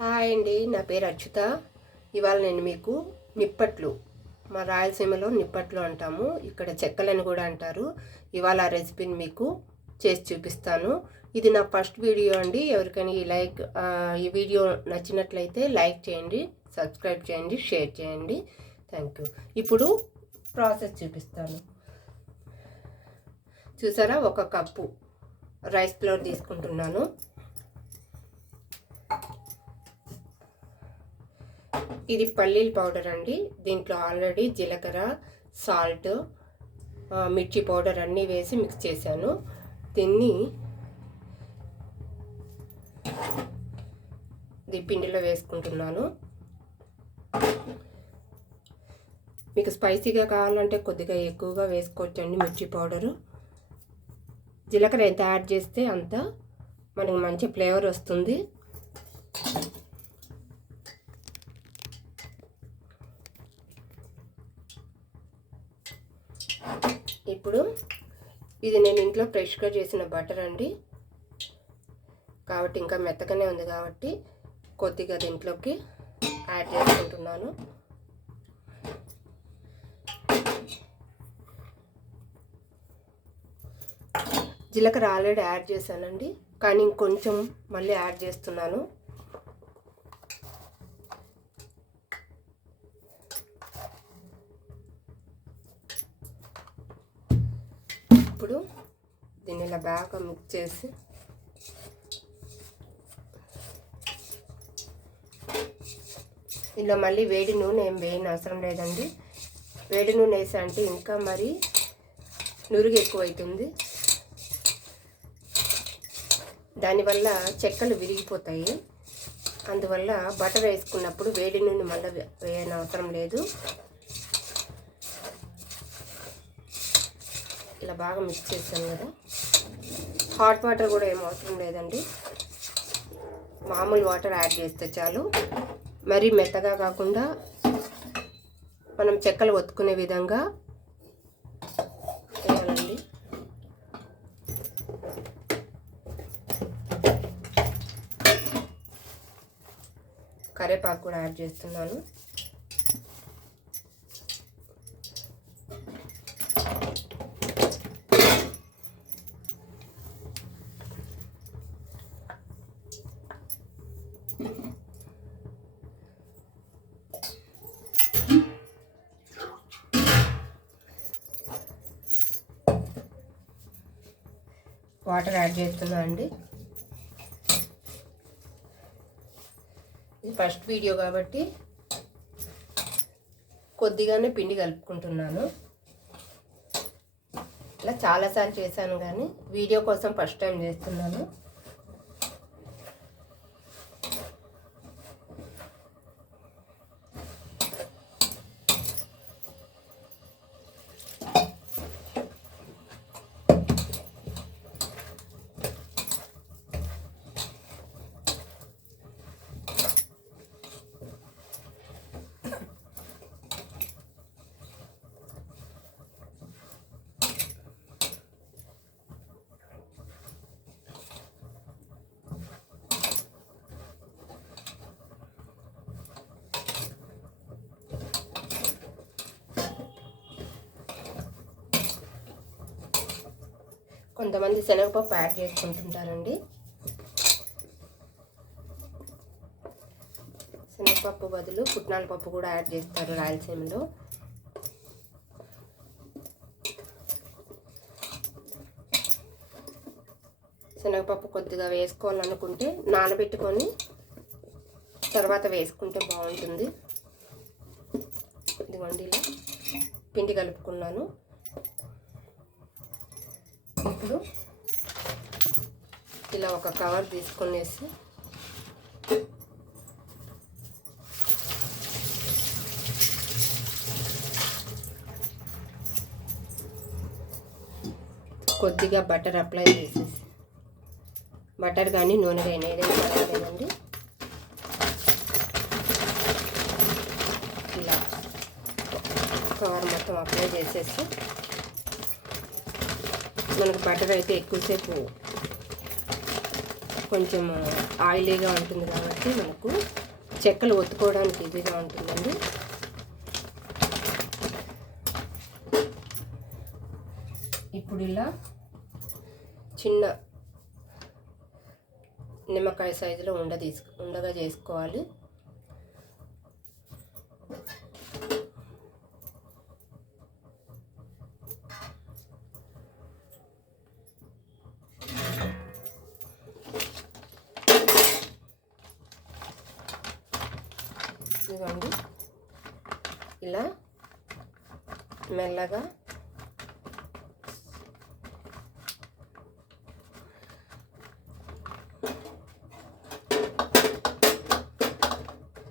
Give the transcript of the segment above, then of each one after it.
Hi అండి నా పేరు అచ్యుత. ఇవాళ నేను మీకు నిప్పట్లు మా రాయలసీమలో నిప్పట్లు అంటాము. ఇక్కడ చెక్కలని కూడా అంటారు. ఇవాళ ఆ రెసిపీని మీకు చేసి చూపిస్తాను. ఇది నా ఫస్ట్ వీడియో అండి. ఎవరికైనా ఈ లైక్ ఈ వీడియో నచ్చినట్లయితే లైక్ చేయండి సబ్స్క్రైబ్ చేయండి షేర్ చేయండి. Thank you. ఇప్పుడు ప్రాసెస్ చూపిస్తాను. చూసారా? ఒక కప్పు రైస్ ఫ్లోర్ తీసుకుంటున్నాను. ఇది పల్లీల పౌడర్ అండి. దీంట్లో ఆల్రెడీ జీలకర్ర సాల్ట్ మిర్చి పౌడర్ అన్నీ వేసి మిక్స్ చేశాను. దీన్ని ఇది పిండిలో వేసుకుంటున్నాను. మీకు స్పైసీగా కావాలంటే కొద్దిగా ఎక్కువగా వేసుకోవచ్చండి మిర్చి పౌడరు. జీలకర్ర ఎంత యాడ్ చేస్తే అంత మనకి మంచి ఫ్లేవర్ వస్తుంది. ఇప్పుడు ఇది నేను ఇంట్లో ఫ్రెష్గా చేసిన బటర్ అండి. కాబట్టి ఇంకా మెత్తగానే ఉంది కాబట్టి కొద్దిగా దీంట్లోకి యాడ్ చేసుకుంటున్నాను. జీలకర్ర ఆల్రెడీ యాడ్ చేశానండి. కానీ ఇంకొంచెం మళ్ళీ యాడ్ చేస్తున్నాను. ఇప్పుడు దీన్ని ఇలా బాగా మిక్స్ చేసి ఇలా మళ్ళీ వేడి నూనె ఏం వేయని అవసరం లేదండి. వేడి నూనె వేసా అంటే ఇంకా మరి నురుగు ఎక్కువ అవుతుంది దానివల్ల చెక్కలు విరిగిపోతాయి. అందువల్ల బటర్ వేసుకున్నప్పుడు వేడి నూనె మళ్ళీ వేయని అవసరం లేదు. ఇలా బాగా మిక్స్ చేసాం కదా. హాట్ వాటర్ కూడా ఏం అవసరం లేదండి. మామూలు వాటర్ యాడ్ చేస్తే చాలు. మరీ మెత్తగా కాకుండా మనం చెక్కలు ఒత్తుకునే విధంగా వేయాలండి కరేపాకు కూడా యాడ్ చేస్తున్నాను. వాటర్ యాడ్ చేస్తున్నా అండి. ఇది ఫస్ట్ వీడియో కాబట్టి కొద్దిగానే పిండి కలుపుకుంటున్నాను. ఇలా చాలాసార్లు చేశాను కానీ వీడియో కోసం ఫస్ట్ టైం చేస్తున్నాను. కొంతమంది శనగపప్పు యాడ్ చేసుకుంటుంటారండి. శనగపప్పు బదులు పుట్నాల పప్పు కూడా యాడ్ చేస్తారు రాయలసీమలో. శనగపప్పు కొద్దిగా వేసుకోవాలనుకుంటే నానబెట్టుకొని తర్వాత వేసుకుంటే బాగుంటుంది. ఇదిగోండి ఇలా పిండి కలుపుకున్నాను. ఇప్పుడు ఇలా ఒక కవర్ తీసుకునేసి కొద్దిగా బటర్ అప్లై చేసేసి బటర్ కానీ నూనె కానీ ఏదైనా పర్వాలేదండి ఇలా కవర్ మొత్తం అప్లై చేసేసి మనకు బటర్ అయితే ఎక్కువసేపు కొంచెం ఆయిలీగా ఉంటుంది కాబట్టి మనకు చెక్కలు ఒత్తుకోవడానికి ఈజీగా ఉంటుందండి. ఇప్పుడు ఇలా చిన్న నిమ్మకాయ సైజులో ఉండ తీసుకు ఉండగా చేసుకోవాలి. ఇదిగోండి. ఇలా మెల్లగా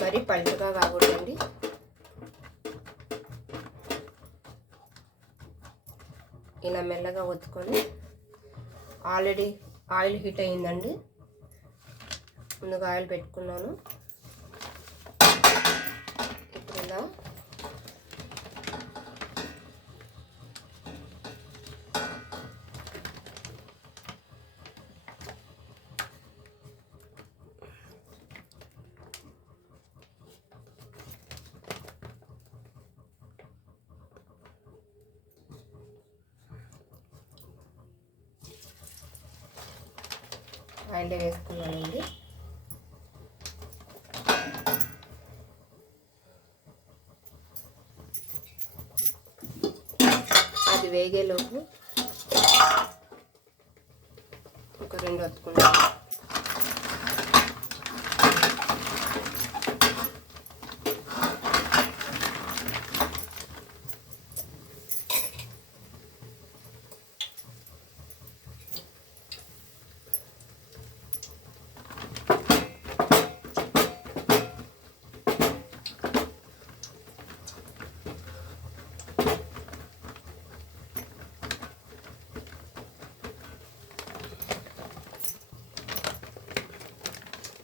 మరి పలుచగా కాకూడదండి. ఇలా మెల్లగా ఒత్తుకొని ఆల్రెడీ ఆయిల్ హీట్ అయిందండి. ముందుగా ఆయిల్ పెట్టుకున్నాను ఇప్పుడు ఇలా ఆయిల్ వేసుకున్నానండి. అది వేగేలోపు ఒక రెండు వత్తుకుంటాను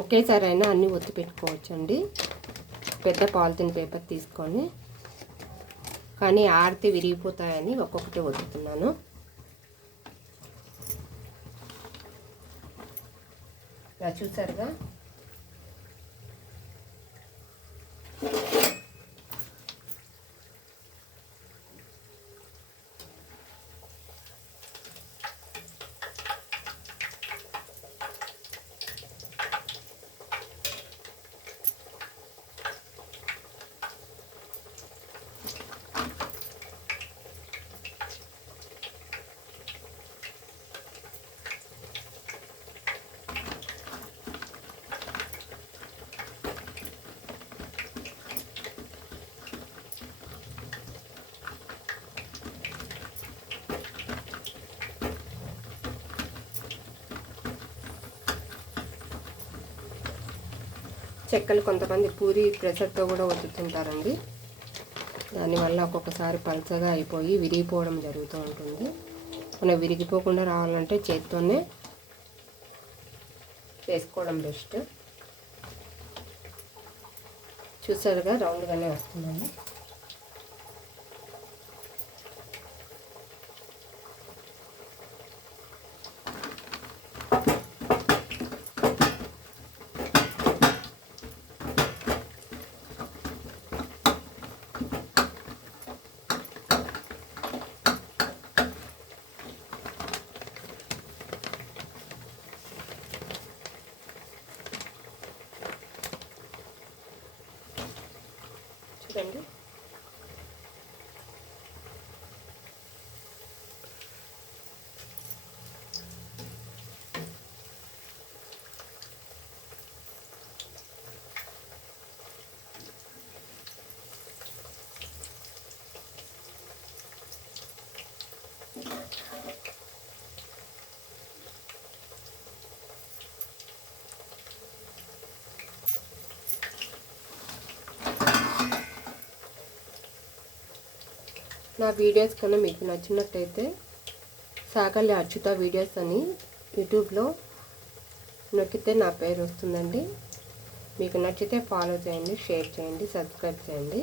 ఒకేసారి అయినా అన్నీ ఒత్తి పెట్టుకోవచ్చండి. పెద్ద పాలిథిన్ పేపర్ తీసుకొని. కానీ ఆరితే విరిగిపోతాయని ఒక్కొక్కటి ఒత్తుతున్నాను. ఇలా చూసారుగా? చెక్కలు కొంతమంది పూరి ప్రెషర్తో కూడా ఒత్తుతుంటారండి. దానివల్ల ఒక్కొక్కసారి పలచగా అయిపోయి విరిగిపోవడం జరుగుతూ ఉంటుంది. మనం విరిగిపోకుండా రావాలంటే చేత్తోనే వేసుకోవడం బెస్ట్. చూసారుగా రౌండ్గానే వస్తుందండి చూడండి నా వీడియోస్ కన్నా మీకు నచ్చినట్టయితే సాకల్లి అర్చుత వీడియోస్ అని యూట్యూబ్లో నొక్కితే నా పేరు వస్తుందండి. మీకు నచ్చితే ఫాలో చేయండి షేర్ చేయండి సబ్స్క్రైబ్ చేయండి.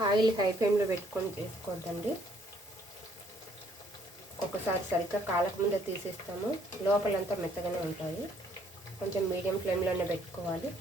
ఆయిల్ హై ఫ్లేమ్లో పెట్టుకొని చేసుకోవద్దండి. ఒకసారి సరిగ్గా కాలకముందే తీసేస్తాము. లోపలంతా మెత్తగానే ఉంటాయి. కొంచెం మీడియం ఫ్లేమ్లోనే పెట్టుకోవాలి.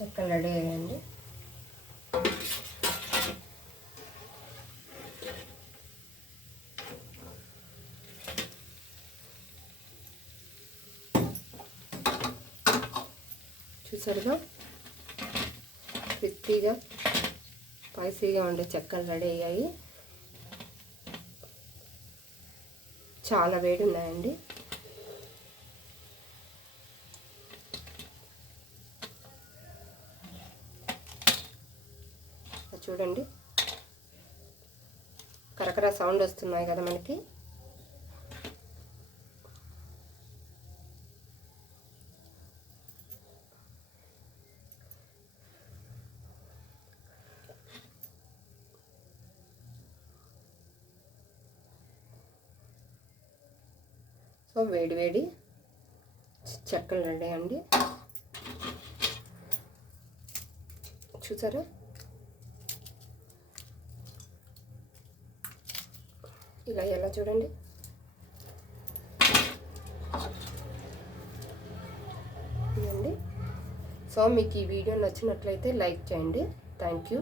చెక్కలు రెడీ అయ్యండి చూసారుగా? క్రిస్పీగా స్పైసీగా ఉండే చెక్కలు రెడీ అయ్యాయి. చాలా వేడి ఉన్నాయండి. చూడండి. కరకర సౌండ్ వస్తున్నాయి కదా మనకి. సో వేడి వేడి చెక్కలు రెడీ అండి. చూసారా? ఇలా ఎలా చూడండి. ఇదండి సో మీకు ఈ వీడియో నచ్చినట్లయితే లైక్ చేయండి. Thank you.